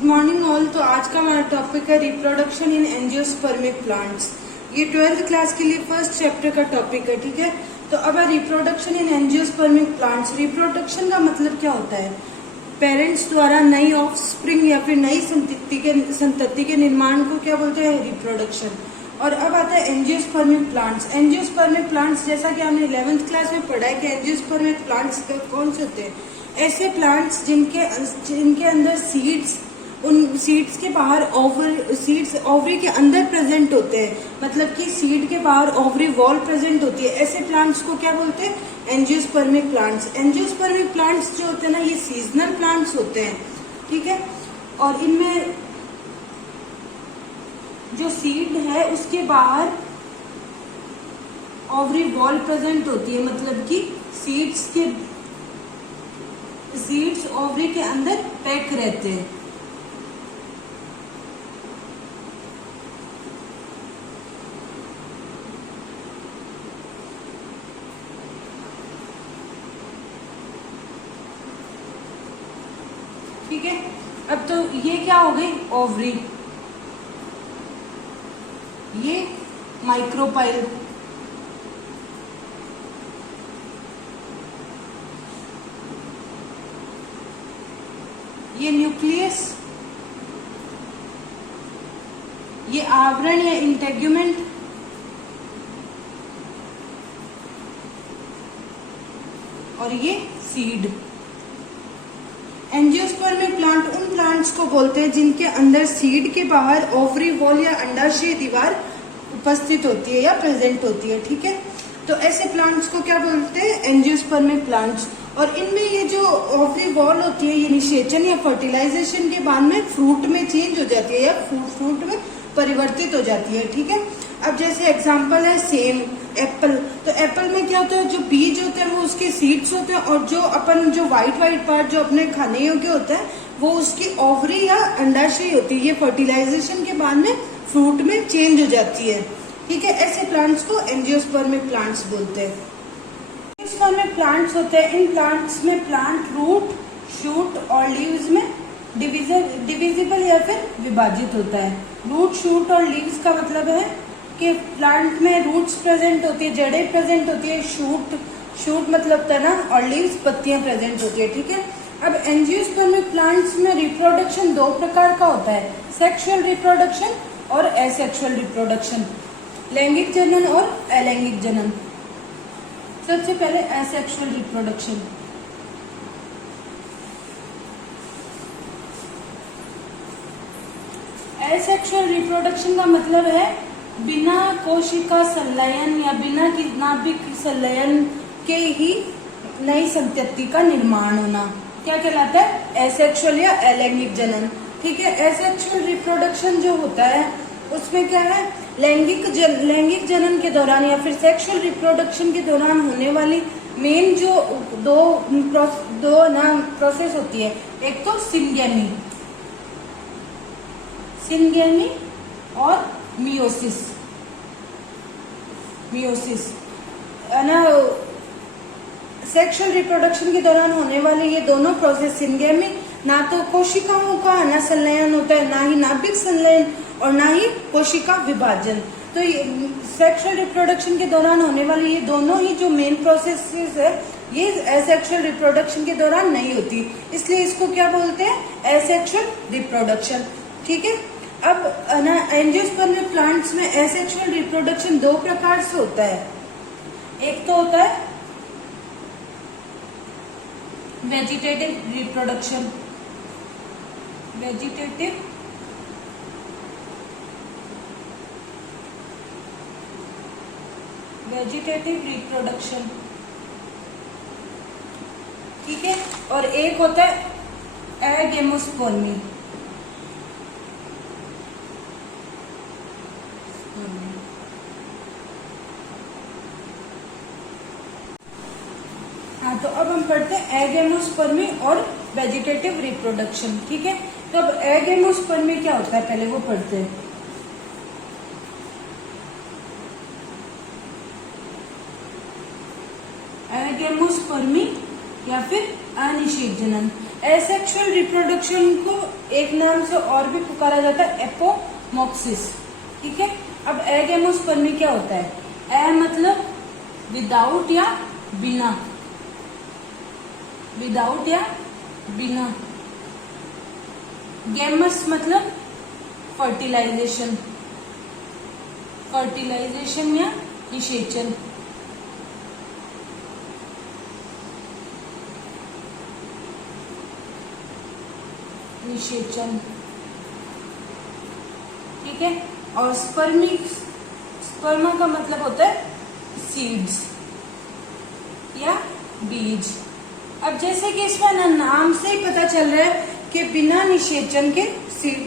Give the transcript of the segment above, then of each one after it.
Good morning all. तो आज का हमारा टॉपिक है रिप्रोडक्शन इन एंजियोस्पर्मिक प्लांट्स। ये 12th क्लास के लिए फर्स्ट चैप्टर का टॉपिक है, ठीक है। तो अब reproduction in angiospermic plants, reproduction का मतलब क्या होता है? पेरेंट्स द्वारा नई ऑफस्प्रिंग या फिर नई संतति के निर्माण को क्या बोलते हैं? रिप्रोडक्शन। और अब आता है एंजियोस्पर्मिक प्लांट्स। एंजियोस्पर्मिक प्लांट्स जैसा कि हमने 11th क्लास में पढ़ा है कि एंजियोस्पर्मिक प्लांट्स कौन से होते हैं? ऐसे प्लांट्स जिनके अंदर सीड्स, उन सीड्स के बाहर ओवरी के अंदर प्रेजेंट होते हैं, मतलब कि सीड के बाहर ओवरी वॉल प्रेजेंट होती है। ऐसे प्लांट्स को क्या बोलते हैं? Angiospermic plants. एंजियोस्पर्मिक प्लांट्स जो होते हैं ना, ये सीजनल प्लांट्स होते हैं, ठीक है। और इनमें जो सीड है उसके बाहर ओवरी वॉल प्रेजेंट होती है, मतलब कि सीड्स ओवरी के अंदर पैक रहते हैं। ठीक है। अब तो ये क्या हो गई? ओवरी। ये माइक्रोपाइल, ये न्यूक्लियस, ये आवरण या इंटेग्यूमेंट, और ये सीड। एंजियोस्पर्मिक प्लांट उन प्लांट्स को बोलते हैं जिनके अंदर सीड के बाहर ओवरी वॉल या अंडाशय दीवार उपस्थित होती है या प्रेजेंट होती है, ठीक है। तो ऐसे प्लांट्स को क्या बोलते हैं? Angiospermic plants. और इनमें ये जो ओवरी वॉल होती है, ये निषेचन या फर्टिलाइजेशन के बाद में फ्रूट में चेंज हो जाती है या फ्रूट में परिवर्तित हो जाती है, ठीक है। अब जैसे एग्जांपल है सेम, एप्पल। तो एप्पल में क्या होता है? जो बीज होते हैं वो उसके सीड्स होते हैं, और जो व्हाइट पार्ट जो अपने खाने योग्य होता है वो उसकी ओवरी या अंडाशय होती है। ये फर्टिलाइजेशन के बाद में फ्रूट में चेंज हो जाती है, ठीक है। ऐसे प्लांट्स को एंजियोस्पर्मिक प्लांट्स बोलते हैं। एंजियोस्पर्मिक प्लांट्स होते हैं, इन प्लांट्स में प्लांट रूट, शूट और लीव्स में डिविजिबल या फिर विभाजित होता है। रूट, शूट और लीव्स का मतलब है कि प्लांट में रूट्स प्रेजेंट होती है, जड़ें प्रेजेंट होती है, शूट मतलब तना, और लीव्स पत्तियां प्रेजेंट होती है, ठीक है। अब एंजियोस्पर्मिक प्लांट्स में रिप्रोडक्शन दो प्रकार का होता है, सेक्सुअल रिप्रोडक्शन और एसेक्सुअल रिप्रोडक्शन, लैंगिक जनन और अलैंगिक जनन। सबसे पहले एसेक्सुअल रिप्रोडक्शन। एसेक्सुअल रिप्रोडक्शन का मतलब है बिना कोशिका संलयन या बिना नाभिक संलयन के ही नई संतति का निर्माण होना। क्या कहलाता है? एसेक्सुअल या अलैंगिक जनन, ठीक है। एसेक्सुअल रिप्रोडक्शन जो होता है उसमें क्या है? लैंगिक जनन के दौरान या फिर सेक्सुअल रिप्रोडक्शन के दौरान होने वाली मेन जो दो प्रोसेस होती है, एक तो सिनगेमी और मियोसिस ना। सेक्सुअल रिप्रोडक्शन के दौरान होने वाले ये दोनों प्रोसेस, सिनगेमी, ना तो कोशिकाओं का ना संलयन होता है, ना ही नाभिक संलयन और ना ही कोशिका विभाजन। तो ये सेक्सुअल रिप्रोडक्शन के दौरान होने वाले ये दोनों ही जो मेन प्रोसेसेस है, ये एसेक्सुअल रिप्रोडक्शन के दौरान नहीं होती, इसलिए इसको क्या बोलते हैं? एसेक्सुअल रिप्रोडक्शन, ठीक है। अब ना एंजियोस्पर्मिक प्लांट्स में एसेक्सुअल रिप्रोडक्शन दो प्रकार से होता है। एक तो होता है वेजिटेटिव रिप्रोडक्शन, वेजिटेटिव रिप्रोडक्शन, ठीक है। और एक होता है एगेमोस्पर्मी। हाँ, तो अब हम पढ़ते हैं एगेमोस्पर्मी और वेजिटेटिव रिप्रोडक्शन, ठीक है। तो अब एगेमोस्पर्मी क्या होता है पहले वो पढ़ते हैं। एगेमोस्पर्मी या फिर अनिषेक जनन। एसेक्सुअल रिप्रोडक्शन को एक नाम से और भी पुकारा जाता है एपोमॉक्सिस, ठीक है। अब एगेमोस्पर्मी क्या होता है? ए मतलब विदाउट या बिना, विदाउट या बिना। गेमस मतलब फर्टिलाइजेशन, फर्टिलाइजेशन या निषेचन। निषेचन, ठीक है। और स्पर्मा का मतलब होता है सीड्स या बीज। अब जैसे कि इसमें ना नाम से ही पता चल रहा है कि बिना निषेचन के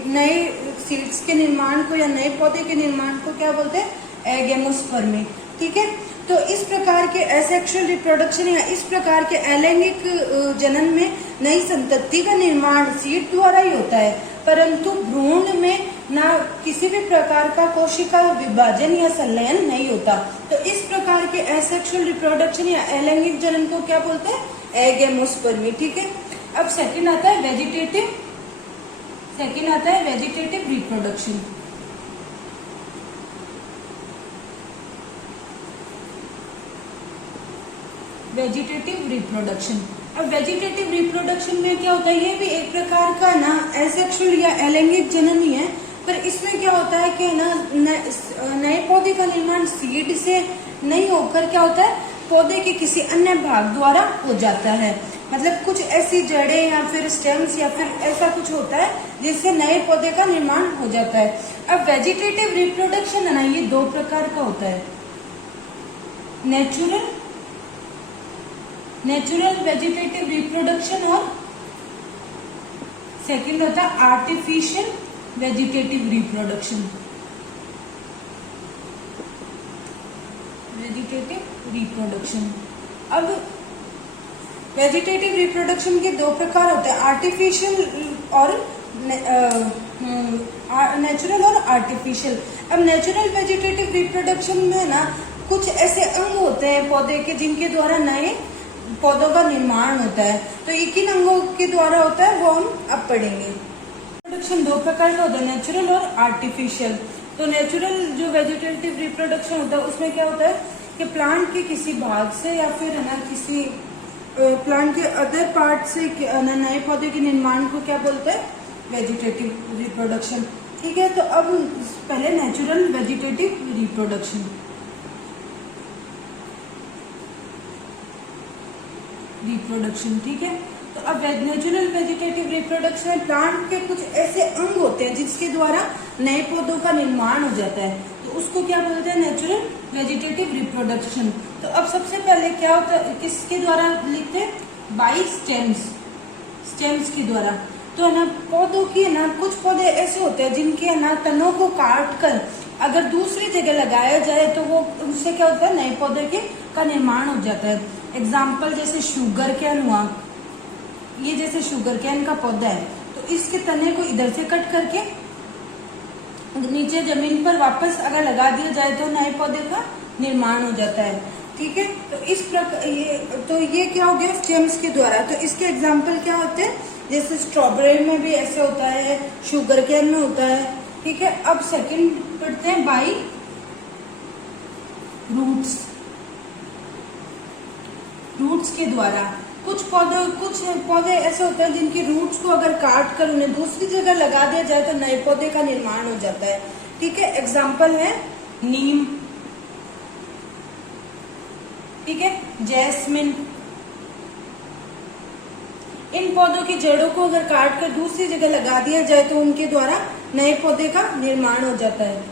नए सीड्स के निर्माण को या नए पौधे के निर्माण को क्या बोलते हैं? एगेमोस्पर्मी, ठीक है। तो इस प्रकार के एसेक्सुअल रिप्रोडक्शन या इस प्रकार के अलैंगिक जनन में नई संतति का निर्माण सीड द्वारा ही होता है, परंतु भ्रूण में ना किसी भी प्रकार का कोशिका विभाजन या संलयन नहीं होता। तो इस प्रकार के एसेक्सुअल रिप्रोडक्शन या अलैंगिक जनन को क्या बोलते हैं? एगेमोस्पर्मी, ठीक है। अब सेकंड आता है वेजिटेटिव रिप्रोडक्शन। Vegetative reproduction. अब वेजिटेटिव रिप्रोडक्शन में क्या होता है? ये भी एक प्रकार का ना एसेक्सुअल या अलैंगिक जनन ही है, पर इसमें क्या होता है कि ना नए पौधे का निर्माण सीड से नहीं होकर क्या होता है? पौधे के किसी अन्य भाग द्वारा हो जाता है। मतलब कुछ ऐसी जड़ें या फिर स्टेम्स या फिर ऐसा कुछ होता है जिससे नए पौधे का निर्माण हो जाता है। अब वेजिटेटिव रिप्रोडक्शन है ना, ये दो प्रकार का होता है, नेचुरल वेजिटेटिव रिप्रोडक्शन और सेकंड होता है आर्टिफिशियल वेजिटेटिव रिप्रोडक्शन। अब वेजिटेटिव रिप्रोडक्शन के दो प्रकार होते हैं, आर्टिफिशियल और नेचुरल और आर्टिफिशियल। अब नेचुरल वेजिटेटिव रिप्रोडक्शन में ना कुछ ऐसे अंग होते हैं पौधे के जिनके द्वारा नए पौधों का निर्माण होता है। तो एक ही अंगों के द्वारा होता है, वो हम अब पढ़ेंगे। रिप्रोडक्शन दो प्रकार का होता है, नेचुरल और आर्टिफिशियल। तो नेचुरल जो वेजिटेटिव रिप्रोडक्शन होता है उसमें क्या होता है कि प्लांट के किसी भाग से या फिर ना किसी प्लांट के अदर पार्ट से नए पौधे के निर्माण को क्या बोलते हैं? वेजिटेटिव रिप्रोडक्शन, ठीक है। तो अब पहले नेचुरल वेजिटेटिव रिप्रोडक्शन। ठीक है। तो अब नेचुरल वेजिटेटिव रिप्रोडक्शन में प्लांट के कुछ ऐसे अंग होते हैं जिसके द्वारा नए पौधों का निर्माण हो जाता है, तो उसको क्या बोलते हैं? Natural vegetative reproduction. तो अब सबसे पहले क्या होता है, किसके द्वारा लिखते हैं? बाई स्टेम्स के द्वारा। तो है ना पौधों की है ना कुछ पौधे ऐसे होते हैं जिनके है ना तनों को काट कर अगर दूसरी जगह लगाया जाए तो वो उससे क्या होता है? नए पौधे का निर्माण हो जाता है। एग्जाम्पल जैसे शुगर कैन हुआ, ये जैसे शुगर कैन का पौधा है तो इसके तने को इधर से कट करके नीचे जमीन पर वापस अगर लगा दिया जाए तो नए पौधे का निर्माण हो जाता है, ठीक है। तो इस प्रकार ये क्या हो गया? स्टेम्स के द्वारा। तो इसके एग्जाम्पल क्या होते हैं? जैसे स्ट्रॉबेरी में भी ऐसे होता है, शुगर कैन में होता है, ठीक है। अब सेकंड पढ़ते हैं बाई रूट्स के द्वारा। कुछ पौधे ऐसे होते हैं जिनकी रूट्स को अगर काट कर उन्हें दूसरी जगह लगा दिया जाए तो नए पौधे का निर्माण हो जाता है, ठीक है। एग्जाम्पल है नीम, ठीक है, जैस्मिन। इन पौधों की जड़ों को अगर काट कर दूसरी जगह लगा दिया जाए तो उनके द्वारा नए पौधे का निर्माण हो जाता है।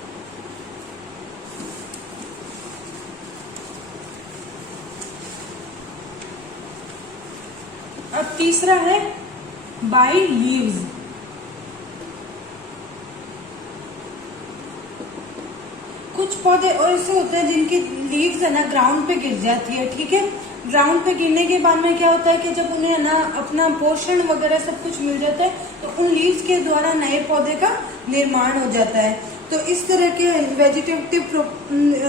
अब तीसरा है बाई लीव्स। कुछ पौधे ऐसे होते हैं जिनकी लीव्स है ना ग्राउंड पे गिर जाती है, ठीक है। ग्राउंड पे गिरने के बाद में क्या होता है कि जब उन्हें ना अपना पोषण वगैरह सब कुछ मिल जाता है तो उन लीव्स के द्वारा नए पौधे का निर्माण हो जाता है। तो इस तरह के वेजिटेटिव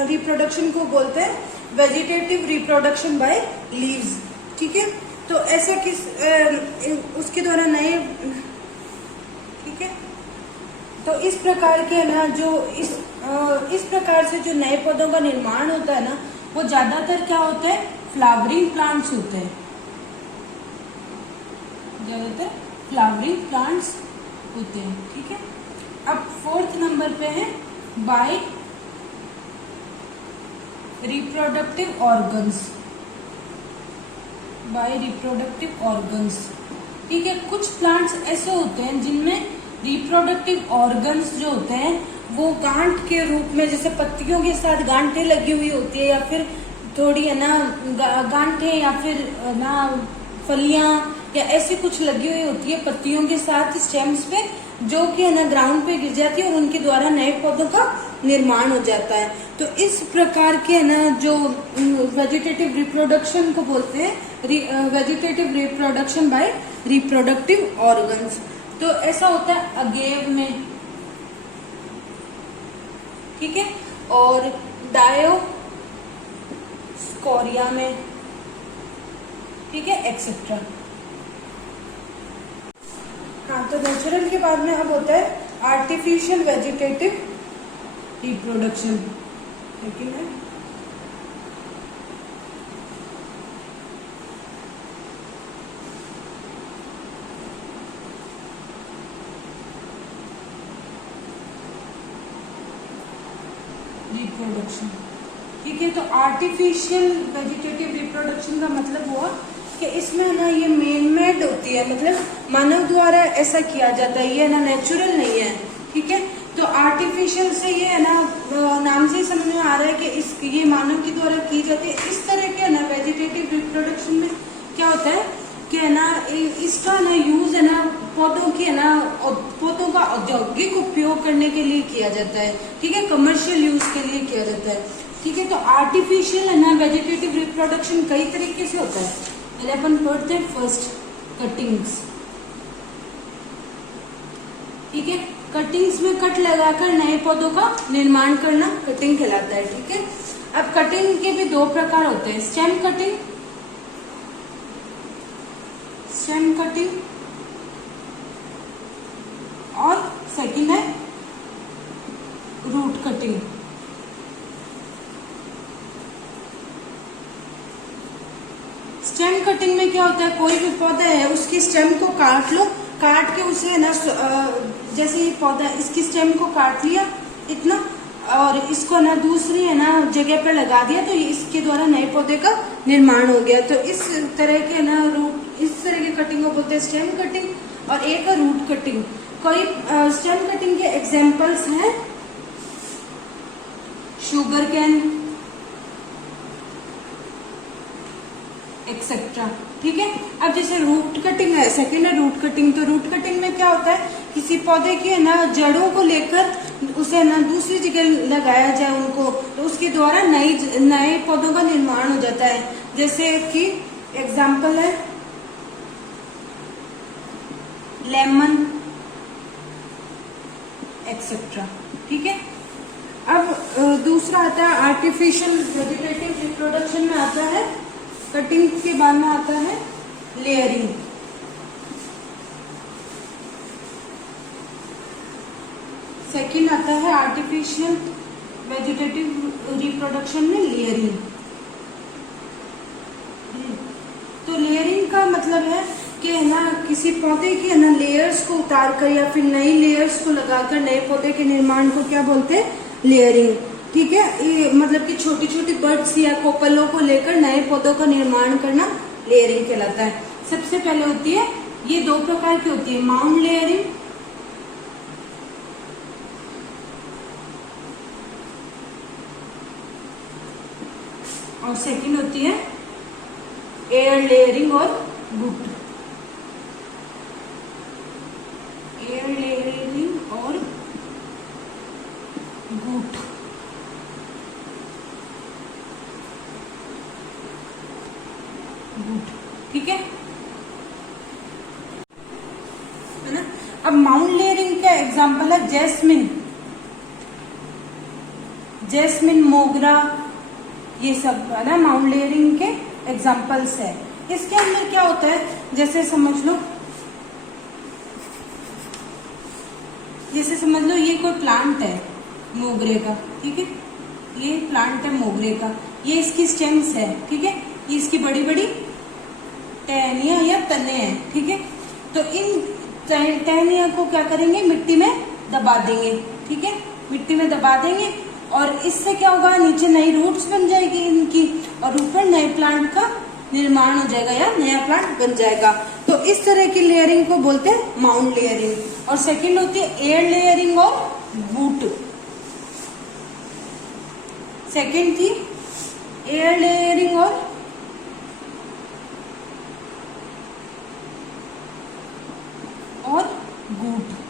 रिप्रोडक्शन को बोलते हैं वेजिटेटिव रिप्रोडक्शन बाय लीव्स, ठीक है। तो ऐसा किस उसके द्वारा नए, ठीक है, तो इस प्रकार के ना जो इस प्रकार से जो नए पौधों का निर्माण होता है ना, वो ज्यादातर क्या होते हैं, फ्लावरिंग प्लांट्स होते हैं, ज्यादातर फ्लावरिंग प्लांट्स होते हैं, ठीक है। अब 4th नंबर पे है by reproductive organs, by reproductive organs, ठीक है। कुछ प्लांट्स ऐसे होते हैं जिनमें रिप्रोडक्टिव ऑर्गन्स जो होते हैं वो गांठ के रूप में, जैसे पत्तियों के साथ गांठें लगी हुई होती है, या फिर थोड़ी है ना गांठें, या फिर ना फलियां, या ऐसी कुछ लगी हुई होती है पत्तियों के साथ स्टेम्स पे, जो कि है ना ग्राउंड पे गिर जाती है और उनके द्वारा नए पौधों का निर्माण हो जाता है। तो इस प्रकार के है ना जो वेजिटेटिव रिप्रोडक्शन को बोलते हैं vegetative reproduction by reproductive organs. तो ऐसा होता है अगेव में, ठीक है, और डायोस्कोरिया में, ठीक है, एक्सेट्रा। हाँ, तो नेचुरल के बाद में अब होता है आर्टिफिशियल वेजिटेटिव रिप्रोडक्शन, लेकिन है रिप्रोडक्शन, ठीक है। तो आर्टिफिशियल वेजिटेटिव रिप्रोडक्शन का मतलब हुआ कि इसमें ना ये मेन मेड होती है, मतलब मानव द्वारा ऐसा किया जाता है, ये ना नेचुरल नहीं है, ठीक है। तो आर्टिफिशियल से ये है ना नाम से ही समझ में आ रहा है कि ये मानव के द्वारा की जाती है। इस तरह के ना वेजिटेटिव रिप्रोडक्शन में क्या होता है कि है ना इसका ना यूज है ना पौधों की है ना पौधों का औद्योगिक उपयोग करने के लिए किया जाता है, ठीक है, कमर्शियल यूज के लिए किया जाता है, ठीक है। तो आर्टिफिशियल है ना वेजिटेटिव रिप्रोडक्शन कई तरीके से होता है। पहले अपन पढ़ते हैं फर्स्ट कटिंग्स, ठीक है। कटिंग्स में कट लगाकर नए पौधों का निर्माण करना कटिंग कहलाता है, ठीक है। अब कटिंग के भी दो प्रकार होते हैं, स्टेम कटिंग, स्टेम कटिंग, और सेकंड है रूट कटिंग। स्टेम कटिंग में क्या होता है, कोई भी पौधा है उसकी स्टेम को काट लो, काट के उसे ना जैसे ये पौधा इसकी स्टेम को काट लिया इतना, और इसको ना दूसरी है ना जगह पर लगा दिया, तो इसके द्वारा नए पौधे का निर्माण हो गया। तो इस तरह के ना रूट, इस तरह की कटिंग को बोलते हैं स्टेम कटिंग, और एक है रूट कटिंग। कोई स्टेम कटिंग के एग्जांपल्स हैं शुगर कैन एक्सेट्रा, ठीक है। अब जैसे रूट कटिंग है, सेकेंड है रूट कटिंग। तो रूट कटिंग में क्या होता है, किसी पौधे की है ना जड़ों को लेकर उसे ना दूसरी जगह लगाया जाए उनको, तो उसके द्वारा नए पौधों का निर्माण हो जाता है। जैसे कि एग्जाम्पल है लेमन एक्सेट्रा, ठीक है। अब दूसरा आता है आर्टिफिशियल वेजिटेटिव रिप्रोडक्शन में आता है, कटिंग के बाद में आता है लेयरिंग। सेकंड आता है आर्टिफिशियल वेजिटेटिव रिप्रोडक्शन में लेयरिंग। तो लेयरिंग का मतलब है कि ना किसी पौधे की है ना लेयर्स को उतार कर या फिर नई लेयर्स को लगाकर नए पौधे के निर्माण को क्या बोलते हैं, लेयरिंग, ठीक है। ये मतलब कि छोटी छोटी बर्ड्स या कोपलों को लेकर नए पौधों का निर्माण करना लेयरिंग कहलाता है। सबसे पहले होती है, ये दो प्रकार की होती है, माउंट लेयरिंग और सेकंड होती है एयर लेयरिंग और गुट, एयर लेयरिंग और गुट, ठीक है ना। अब माउंट लेयरिंग का एग्जांपल है जैस्मिन, जैस्मिन, मोगरा, ये सब है ना माउंट लेयरिंग के एग्जांपल्स है। इसके अंदर क्या होता है, जैसे समझ लो ये कोई प्लांट है मोगरे का, ठीक है, ये प्लांट है मोगरे का, ये इसकी स्टेम्स है, ठीक है, ये इसकी बड़ी बड़ी टहनियां या तने हैं, ठीक है। तो इन टहनियां को क्या करेंगे, मिट्टी में दबा देंगे, ठीक है, मिट्टी में दबा देंगे और इससे क्या होगा, नीचे नई रूट्स बन जाएगी इनकी और ऊपर नए प्लांट का निर्माण हो जाएगा या नया प्लांट बन जाएगा। तो इस तरह की लेयरिंग को बोलते हैं माउंड लेयरिंग। और सेकंड होती है एयर लेयरिंग और बूट। सेकंड थी एयर लेयरिंग और गूट।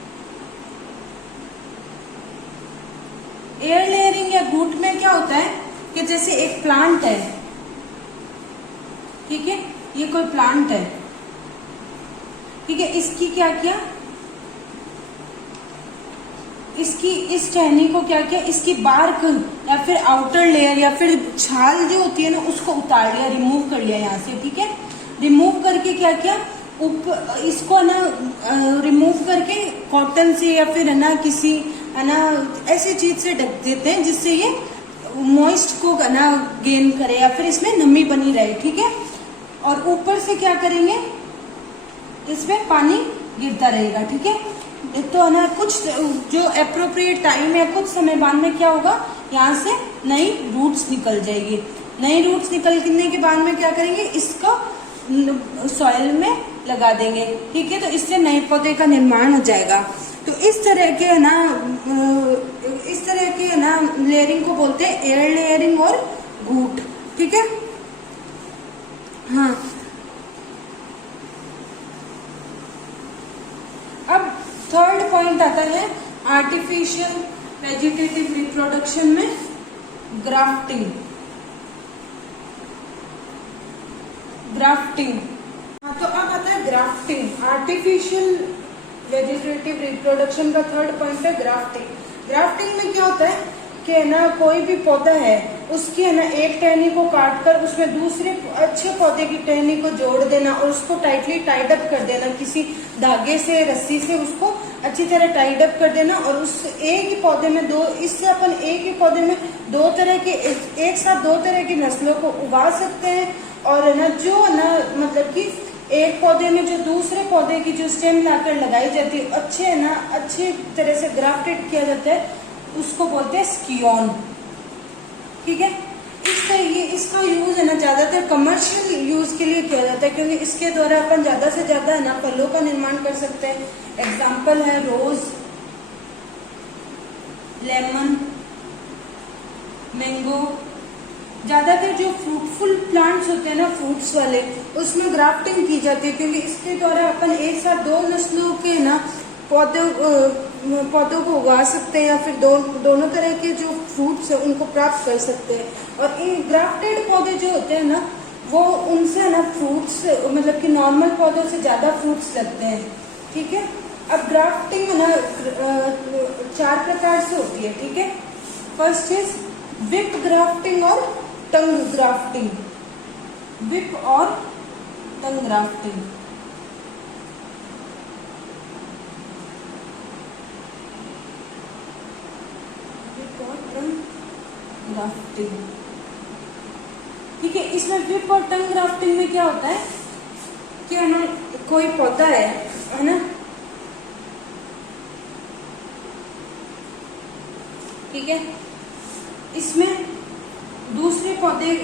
एयर लेयरिंग या गूट में क्या होता है कि जैसे एक प्लांट है, ठीक है, ये कोई प्लांट है, ठीक है, इसकी क्या किया, इसकी इस टहनी को क्या किया, इसकी बार्क या फिर आउटर लेयर या फिर छाल जो होती है ना उसको उतार लिया, रिमूव कर लिया यहाँ से, ठीक है। रिमूव करके क्या किया, इसको ना रिमूव करके कॉटन से या फिर है ना किसी है ना ऐसी चीज से ढक देते हैं जिससे ये मॉइस्ट को ना गेन करे या फिर इसमें नमी बनी रहे, ठीक है। और ऊपर से क्या करेंगे, इसमें पानी गिरता रहेगा, ठीक है। तो है ना कुछ जो अप्रोप्रिएट टाइम है, कुछ समय बाद में क्या होगा, यहाँ से नई रूट्स निकल जाएगी। नई रूट्स निकलने के बाद में क्या करेंगे, इसको सॉइल में लगा देंगे, ठीक है। तो इससे नए पौधे का निर्माण हो जाएगा। तो इस तरह के है ना लेयरिंग को बोलते हैं एयर लेयरिंग और गूट, ठीक है। हाँ, अब थर्ड पॉइंट आता है आर्टिफिशियल वेजिटेटिव रिप्रोडक्शन में ग्राफ्टिंग। हाँ, तो अब आता है ग्राफ्टिंग। आर्टिफिशियल वेजिटेटिव रिप्रोडक्शन का थर्ड पॉइंट है ग्राफ्टिंग। ग्राफ्टिंग में क्या होता है कि ना कोई भी पौधा है उसकी है ना एक टहनी को काटकर उसमें दूसरे अच्छे पौधे की टहनी को जोड़ देना और उसको टाइटली टाइड अप कर देना, किसी धागे से रस्सी से उसको अच्छी तरह टाइड अप कर देना। और उस एक ही पौधे में इससे अपन एक ही पौधे में एक साथ दो तरह की नस्लों को उगा सकते हैं। और ना जो ना मतलब कि एक पौधे में जो दूसरे पौधे की जो स्टेम लाकर लगाई जाती है, अच्छी तरह से ग्राफ्टेड किया जाता है, उसको बोलते हैं स्कियोन, ठीक है। इसका यूज है ना ज्यादातर कमर्शियल यूज के लिए किया जाता है, क्योंकि इसके द्वारा अपन ज्यादा से ज्यादा है ना फलों का निर्माण कर सकते हैं। एग्जाम्पल है रोज, लेमन, मैंगो। ज्यादातर जो फ्रूटफुल प्लांट्स होते हैं ना, फ्रूट्स वाले, उसमें ग्राफ्टिंग की जाती है, क्योंकि इसके द्वारा अपन एक साथ दो नस्लों के ना पौधों को उगा सकते हैं या फिर दोनों तरह के जो फ्रूट्स है उनको प्राप्त कर सकते हैं। और ये ग्राफ्टेड पौधे जो होते हैं ना, वो उनसे ना फ्रूट्स मतलब कि नॉर्मल पौधों से ज्यादा फ्रूट्स लगते हैं, ठीक है। अब ग्राफ्टिंग ना 4 प्रकार से होती है, ठीक है। फर्स्ट इज विप ग्राफ्टिंग और टंग ग्राफ्टिंग। विप और टंग ग्राफ्टिंग। ग्राफ्टिंग, ठीक है। इसमें विप और टंग ग्राफ्टिंग में क्या होता है कि है ना कोई पौधा है ना, ठीक है, इसमें दूसरे पौधे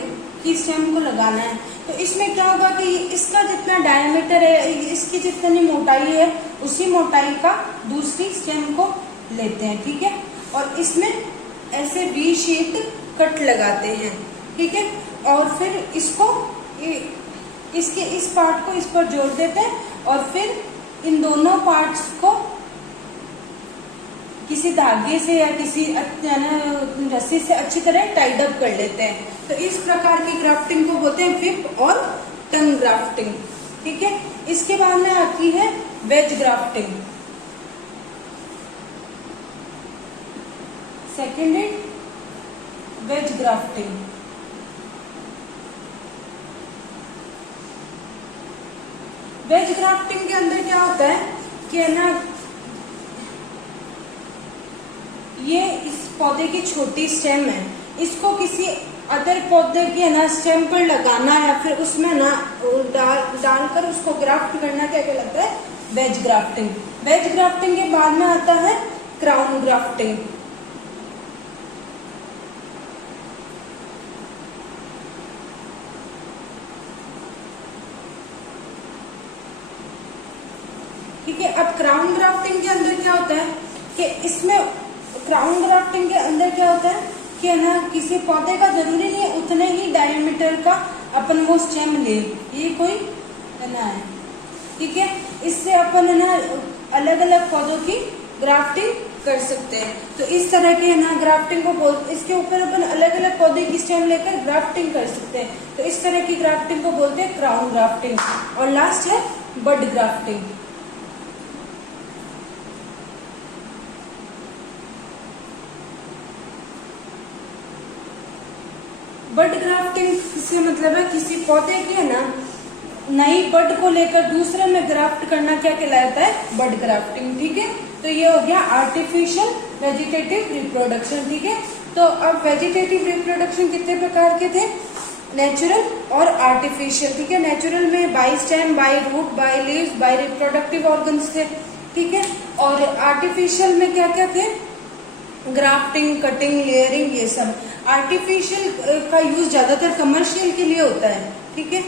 की स्टेम को लगाना है। तो इसमें क्या होगा कि इसका जितना डायमीटर है, इसकी जितनी मोटाई है, उसी मोटाई का दूसरी स्टेम को लेते हैं, ठीक है। और इसमें ऐसे वी शेप कट लगाते हैं, ठीक है। और फिर इसके इस पार्ट को इस पर जोड़ देते हैं और फिर इन दोनों पार्ट्स को किसी धागे से या किसी रस्सी से अच्छी तरह टाइड अप कर लेते हैं। तो इस प्रकार की ग्राफ्टिंग को बोलते हैं विप और टंग ग्राफ्टिंग, ठीक है। इसके बाद में आती है वेज ग्राफ्टिंग। सेकेंड है वेज ग्राफ्टिंग। वेज ग्राफ्टिंग के अंदर क्या होता है कि है ना, ये इस पौधे की छोटी स्टेम है, इसको किसी अदर पौधे के ना स्टेम पर लगाना या फिर उसमें ना डालकर उसको ग्राफ्ट करना क्या कहलाता है, वेज ग्राफ्टिंग। वेज ग्राफ्टिंग के बाद में आता है क्राउन ग्राफ्टिंग। ठीक है, अब क्राउन ग्राफ्टिंग के अंदर क्या होता है कि इसमें क्राउन ग्राफ्टिंग के अंदर क्या होता है कि ना, किसी पौधे का जरूरी नहीं है उतने ही डायमीटर का अपन वो स्टेम ले, ये कोई है ना है। ठीक है, इससे अपन है ना अलग अलग पौधों की ग्राफ्टिंग कर सकते हैं। तो इस तरह के है ना ग्राफ्टिंग को इसके ऊपर अपन अलग अलग पौधे की स्टेम लेकर ग्राफ्टिंग कर सकते हैं। तो इस तरह की ग्राफ्टिंग को बोलते हैं क्राउन ग्राफ्टिंग। और लास्ट है बड ग्राफ्टिंग। बड ग्राफ्टिंग से मतलब है किसी पौधे की है ना नई बड को लेकर दूसरे में ग्राफ्ट करना क्या कहलाता है, बड ग्राफ्टिंग। ठीक है, तो ये हो गया आर्टिफिशियल वेजिटेटिव रिप्रोडक्शन। ठीक है, तो अब वेजिटेटिव रिप्रोडक्शन कितने प्रकार के थे, नेचुरल और आर्टिफिशियल। ठीक है, नेचुरल में by stem, by root, by leaves, by reproductive organs थे। ठीक है, और आर्टिफिशियल में क्या क्या थे, ग्राफ्टिंग, कटिंग, लेयरिंग, ये सब। आर्टिफिशियल का यूज ज्यादातर कमर्शियल के लिए होता है। ठीक है,